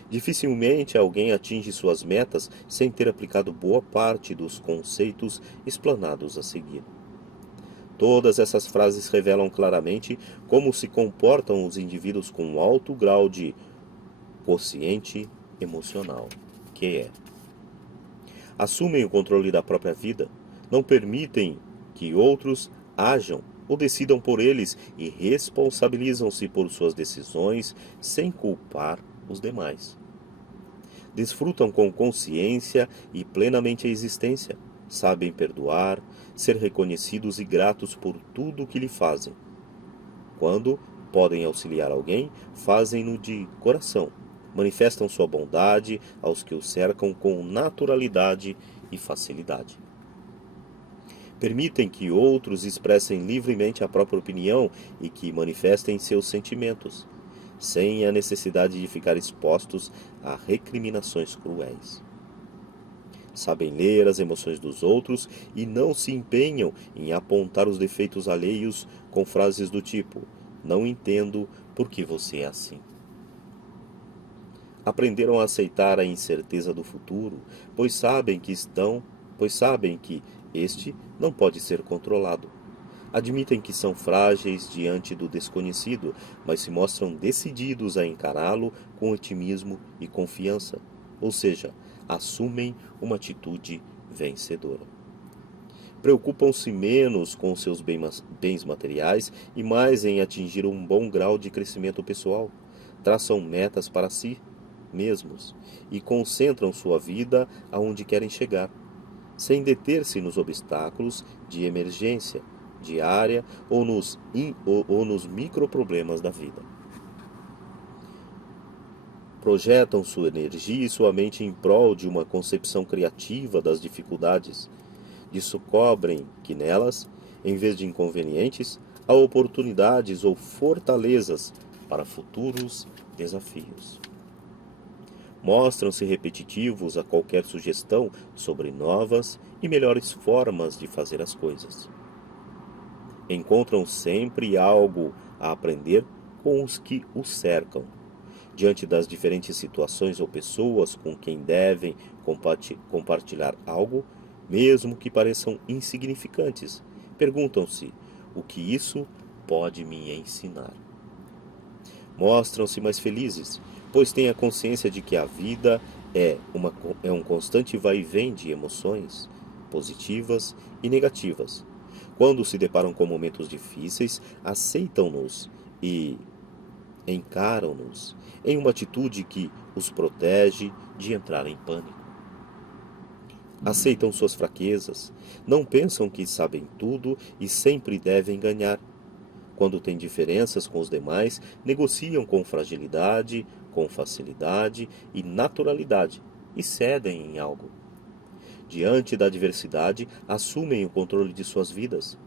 Dificilmente alguém atinge suas metas sem ter aplicado boa parte dos conceitos explanados a seguir. Todas essas frases revelam claramente como se comportam os indivíduos com um alto grau de quociente emocional, que assumem o controle da própria vida, não permitem que outros ajam ou decidam por eles e responsabilizam-se por suas decisões sem culpar os demais. Desfrutam com consciência e plenamente a existência, sabem perdoar, ser reconhecidos e gratos por tudo o que lhe fazem. Quando podem auxiliar alguém, fazem-no de coração. Manifestam sua bondade aos que o cercam com naturalidade e facilidade. Permitem que outros expressem livremente a própria opinião e que manifestem seus sentimentos, sem a necessidade de ficar expostos a recriminações cruéis. Sabem ler as emoções dos outros e não se empenham em apontar os defeitos alheios com frases do tipo: "Não entendo por que você é assim." Aprenderam a aceitar a incerteza do futuro, pois sabem que este não pode ser controlado. Admitem que são frágeis diante do desconhecido, mas se mostram decididos a encará-lo com otimismo e confiança, ou seja, assumem uma atitude vencedora. Preocupam-se menos com seus bens materiais e mais em atingir um bom grau de crescimento pessoal. Traçam metas para si mesmos e concentram sua vida aonde querem chegar, sem deter-se nos obstáculos de emergência diária ou nos microproblemas da vida. Projetam sua energia e sua mente em prol de uma concepção criativa das dificuldades. Descobrem que nelas, em vez de inconvenientes, há oportunidades ou fortalezas para futuros desafios. Mostram-se repetitivos a qualquer sugestão sobre novas e melhores formas de fazer as coisas. Encontram sempre algo a aprender com os que os cercam. Diante das diferentes situações ou pessoas com quem devem compartilhar algo, mesmo que pareçam insignificantes, perguntam-se: o que isso pode me ensinar? Mostram-se mais felizes, pois têm a consciência de que a vida é um constante vai e vem de emoções, positivas e negativas. Quando se deparam com momentos difíceis, aceitam-nos e encaram-nos em uma atitude que os protege de entrar em pânico. Aceitam suas fraquezas, não pensam que sabem tudo e sempre devem ganhar. Quando têm diferenças com os demais, negociam com fragilidade, com facilidade e naturalidade e cedem em algo. Diante da adversidade, assumem o controle de suas vidas.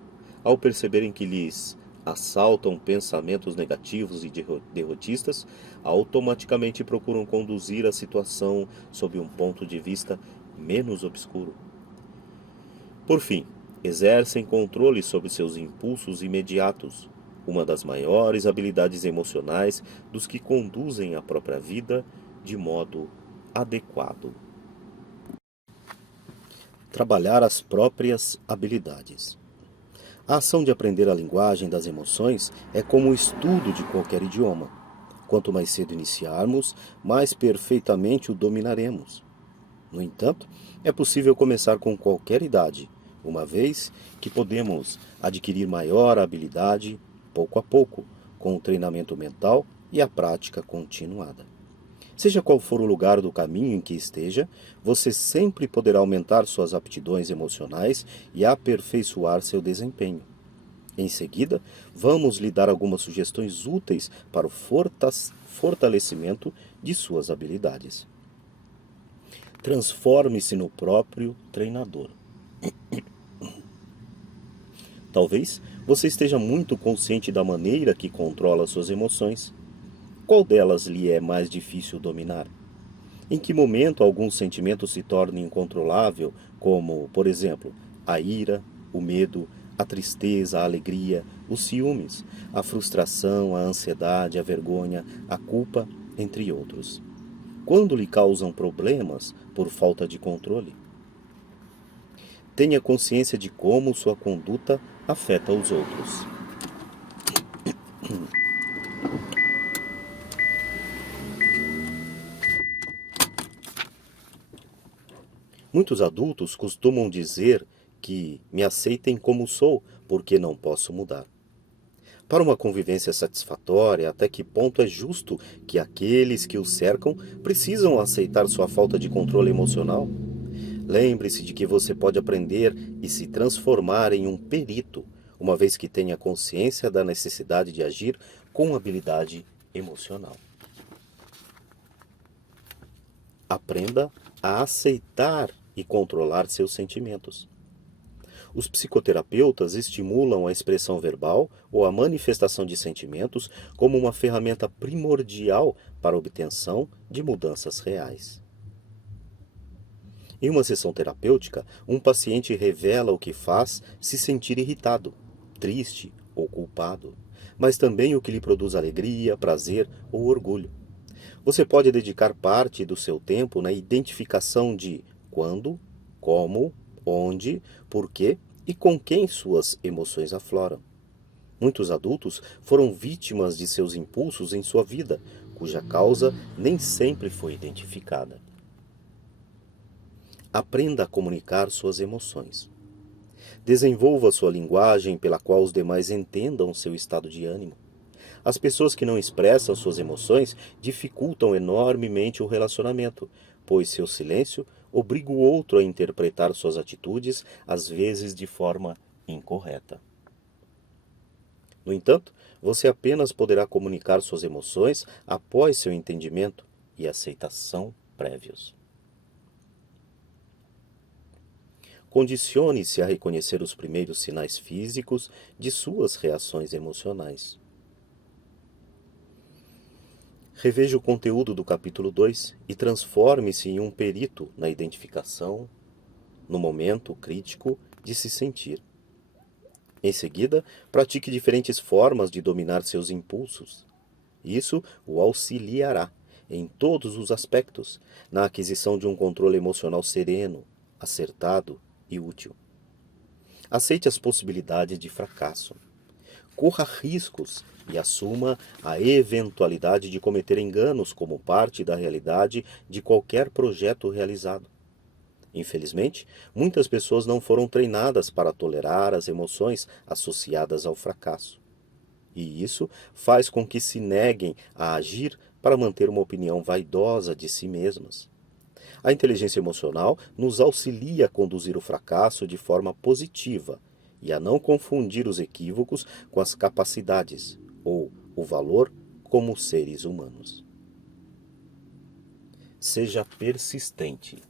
Ao perceberem que lhes assaltam pensamentos negativos e derrotistas, automaticamente procuram conduzir a situação sob um ponto de vista menos obscuro. Por fim, exercem controle sobre seus impulsos imediatos, uma das maiores habilidades emocionais dos que conduzem a própria vida de modo adequado. Trabalhar as próprias habilidades. A ação de aprender a linguagem das emoções é como o estudo de qualquer idioma. Quanto mais cedo iniciarmos, mais perfeitamente o dominaremos. No entanto, é possível começar com qualquer idade, uma vez que podemos adquirir maior habilidade pouco a pouco, com o treinamento mental e a prática continuada. Seja qual for o lugar do caminho em que esteja, você sempre poderá aumentar suas aptidões emocionais e aperfeiçoar seu desempenho. Em seguida, vamos lhe dar algumas sugestões úteis para o fortalecimento de suas habilidades. Transforme-se no próprio treinador. Talvez você esteja muito consciente da maneira que controla suas emoções. Qual delas lhe é mais difícil dominar? Em que momento algum sentimento se torna incontrolável, como, por exemplo, a ira, o medo, a tristeza, a alegria, os ciúmes, a frustração, a ansiedade, a vergonha, a culpa, entre outros? Quando lhe causam problemas por falta de controle? Tenha consciência de como sua conduta afeta os outros. Muitos adultos costumam dizer que me aceitem como sou, porque não posso mudar. Para uma convivência satisfatória, até que ponto é justo que aqueles que o cercam precisam aceitar sua falta de controle emocional? Lembre-se de que você pode aprender e se transformar em um perito, uma vez que tenha consciência da necessidade de agir com habilidade emocional. Aprenda a aceitar e controlar seus sentimentos. Os psicoterapeutas estimulam a expressão verbal ou a manifestação de sentimentos como uma ferramenta primordial para a obtenção de mudanças reais. Em uma sessão terapêutica, um paciente revela o que faz se sentir irritado, triste ou culpado, mas também o que lhe produz alegria, prazer ou orgulho. Você pode dedicar parte do seu tempo na identificação de quando, como, onde, por quê e com quem suas emoções afloram. Muitos adultos foram vítimas de seus impulsos em sua vida, cuja causa nem sempre foi identificada. Aprenda a comunicar suas emoções. Desenvolva sua linguagem pela qual os demais entendam seu estado de ânimo. As pessoas que não expressam suas emoções dificultam enormemente o relacionamento, pois seu silêncio obriga o outro a interpretar suas atitudes, às vezes de forma incorreta. No entanto, você apenas poderá comunicar suas emoções após seu entendimento e aceitação prévios. Condicione-se a reconhecer os primeiros sinais físicos de suas reações emocionais. Reveja o conteúdo do capítulo 2 e transforme-se em um perito na identificação, no momento crítico de se sentir. Em seguida, pratique diferentes formas de dominar seus impulsos. Isso o auxiliará, em todos os aspectos, na aquisição de um controle emocional sereno, acertado e útil. Aceite as possibilidades de fracasso. Corra riscos e assuma a eventualidade de cometer enganos como parte da realidade de qualquer projeto realizado. Infelizmente, muitas pessoas não foram treinadas para tolerar as emoções associadas ao fracasso. E isso faz com que se neguem a agir para manter uma opinião vaidosa de si mesmas. A inteligência emocional nos auxilia a conduzir o fracasso de forma positiva e a não confundir os equívocos com as capacidades ou o valor como seres humanos. Seja persistente.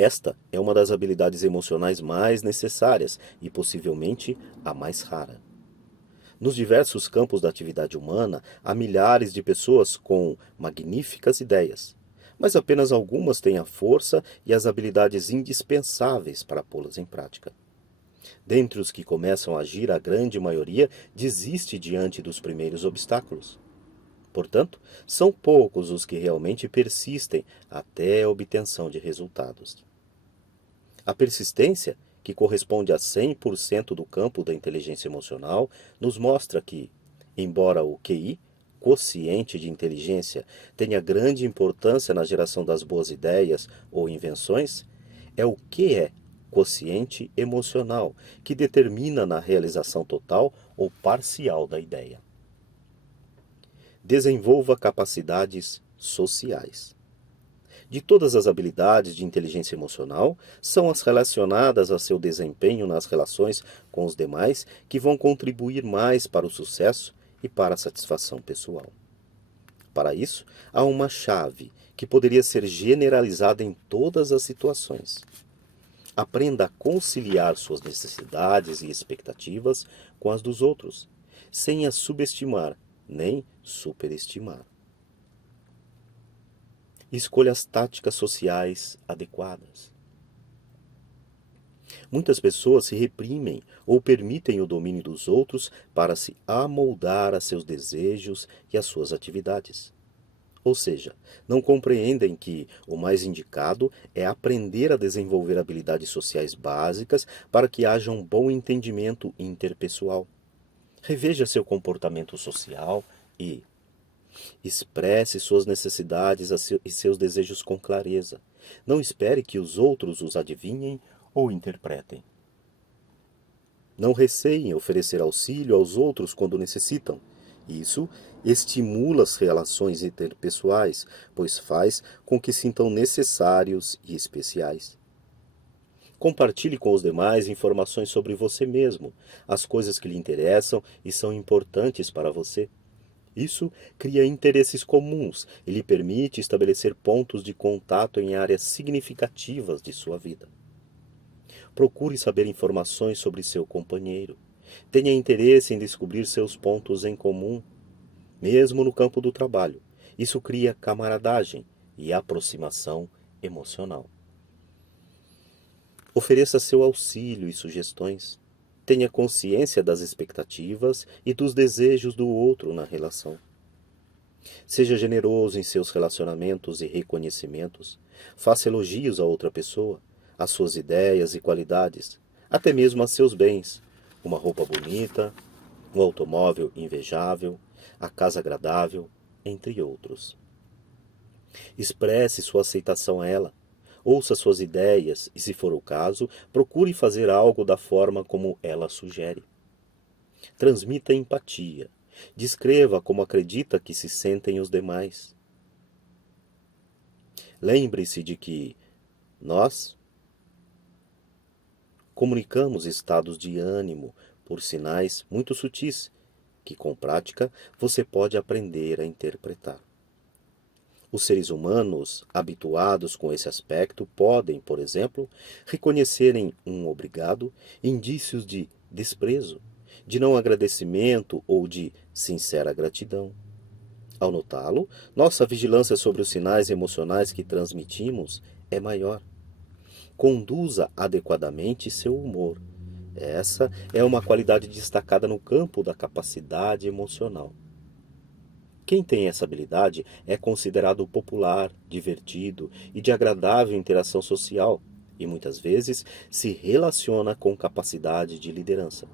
Esta é uma das habilidades emocionais mais necessárias e possivelmente a mais rara. Nos diversos campos da atividade humana, há milhares de pessoas com magníficas ideias, mas apenas algumas têm a força e as habilidades indispensáveis para pô-las em prática. Dentre os que começam a agir, a grande maioria desiste diante dos primeiros obstáculos. Portanto, são poucos os que realmente persistem até a obtenção de resultados. A persistência, que corresponde a 100% do campo da inteligência emocional, nos mostra que, embora o QI, quociente de inteligência, tenha grande importância na geração das boas ideias ou invenções, é o QE, quociente emocional, que determina na realização total ou parcial da ideia. Desenvolva capacidades sociais. De todas as habilidades de inteligência emocional, são as relacionadas a seu desempenho nas relações com os demais que vão contribuir mais para o sucesso e para a satisfação pessoal. Para isso, há uma chave que poderia ser generalizada em todas as situações. Aprenda a conciliar suas necessidades e expectativas com as dos outros, sem as subestimar nem superestimar. Escolha as táticas sociais adequadas. Muitas pessoas se reprimem ou permitem o domínio dos outros para se amoldar a seus desejos e às suas atividades. Ou seja, não compreendem que o mais indicado é aprender a desenvolver habilidades sociais básicas para que haja um bom entendimento interpessoal. Reveja seu comportamento social e expresse suas necessidades e seus desejos com clareza. Não espere que os outros os adivinhem ou interpretem. Não receiem oferecer auxílio aos outros quando necessitam. Isso estimula as relações interpessoais, pois faz com que sintam necessários e especiais. Compartilhe com os demais informações sobre você mesmo, as coisas que lhe interessam e são importantes para você. Isso cria interesses comuns e lhe permite estabelecer pontos de contato em áreas significativas de sua vida. Procure saber informações sobre seu companheiro. Tenha interesse em descobrir seus pontos em comum, mesmo no campo do trabalho. Isso cria camaradagem e aproximação emocional. Ofereça seu auxílio e sugestões. Tenha consciência das expectativas e dos desejos do outro na relação. Seja generoso em seus relacionamentos e reconhecimentos. Faça elogios a outra pessoa, às suas ideias e qualidades, até mesmo a seus bens. Uma roupa bonita, um automóvel invejável, a casa agradável, entre outros. Expresse sua aceitação a ela. Ouça suas ideias e, se for o caso, procure fazer algo da forma como ela sugere. Transmita empatia. Descreva como acredita que se sentem os demais. Lembre-se de que nós comunicamos estados de ânimo por sinais muito sutis que, com prática, você pode aprender a interpretar. Os seres humanos habituados com esse aspecto podem, por exemplo, reconhecer em um obrigado indícios de desprezo, de não agradecimento ou de sincera gratidão. Ao notá-lo, nossa vigilância sobre os sinais emocionais que transmitimos é maior. Conduza adequadamente seu humor. Essa é uma qualidade destacada no campo da capacidade emocional. Quem tem essa habilidade é considerado popular, divertido e de agradável interação social, e muitas vezes se relaciona com capacidade de liderança.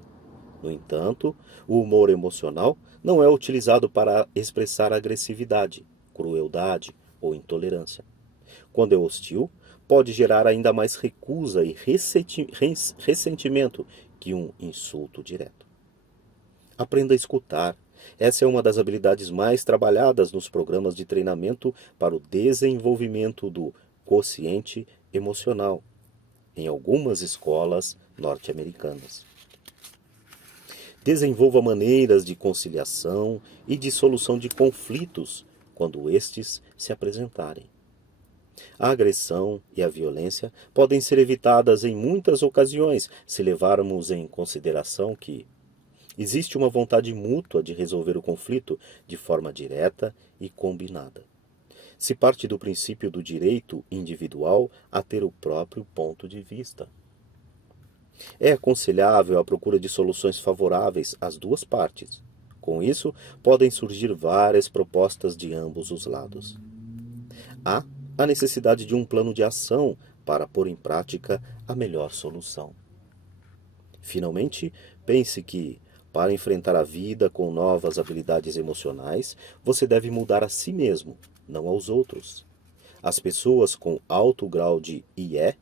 No entanto, o humor emocional não é utilizado para expressar agressividade, crueldade ou intolerância. Quando é hostil, pode gerar ainda mais recusa e ressentimento que um insulto direto. Aprenda a escutar. Essa é uma das habilidades mais trabalhadas nos programas de treinamento para o desenvolvimento do quociente emocional, em algumas escolas norte-americanas. Desenvolva maneiras de conciliação e de solução de conflitos quando estes se apresentarem. A agressão e a violência podem ser evitadas em muitas ocasiões se levarmos em consideração que existe uma vontade mútua de resolver o conflito de forma direta e combinada. Se parte do princípio do direito individual a ter o próprio ponto de vista. É aconselhável a procura de soluções favoráveis às duas partes. Com isso, podem surgir várias propostas de ambos os lados. Há a necessidade de um plano de ação para pôr em prática a melhor solução. Finalmente, pense que, para enfrentar a vida com novas habilidades emocionais, você deve mudar a si mesmo, não aos outros. As pessoas com alto grau de IE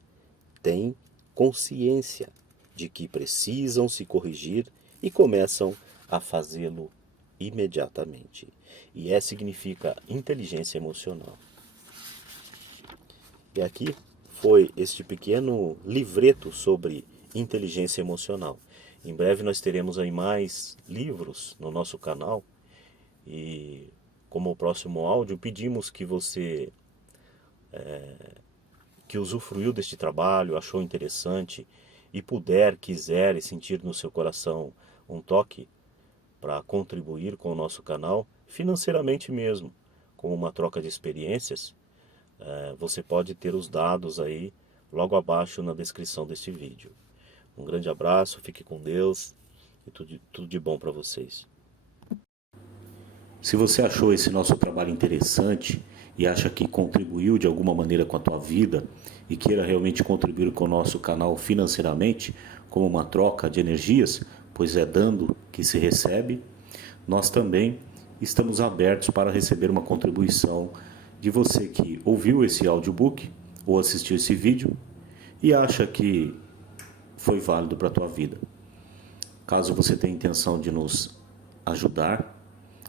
têm consciência de que precisam se corrigir e começam a fazê-lo imediatamente. IE significa inteligência emocional. E aqui foi este pequeno livreto sobre inteligência emocional. Em breve nós teremos aí mais livros no nosso canal e como o próximo áudio pedimos que você que usufruiu deste trabalho, achou interessante e puder, quiser e sentir no seu coração um toque para contribuir com o nosso canal, financeiramente mesmo, com uma troca de experiências, você pode ter os dados aí logo abaixo na descrição deste vídeo. Um grande abraço, fique com Deus e tudo de bom para vocês. Se você achou esse nosso trabalho interessante e acha que contribuiu de alguma maneira com a tua vida e queira realmente contribuir com o nosso canal financeiramente, como uma troca de energias, pois é dando que se recebe, nós também estamos abertos para receber uma contribuição de você que ouviu esse audiobook ou assistiu esse vídeo e acha que foi válido para a tua vida. Caso você tenha intenção de nos ajudar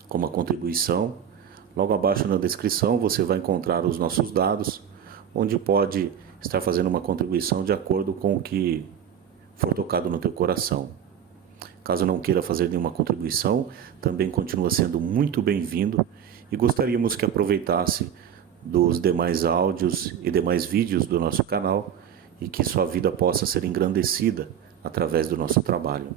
com uma contribuição, logo abaixo na descrição você vai encontrar os nossos dados, onde pode estar fazendo uma contribuição de acordo com o que for tocado no teu coração. Caso não queira fazer nenhuma contribuição, também continua sendo muito bem-vindo e gostaríamos que aproveitasse dos demais áudios e demais vídeos do nosso canal e que sua vida possa ser engrandecida através do nosso trabalho.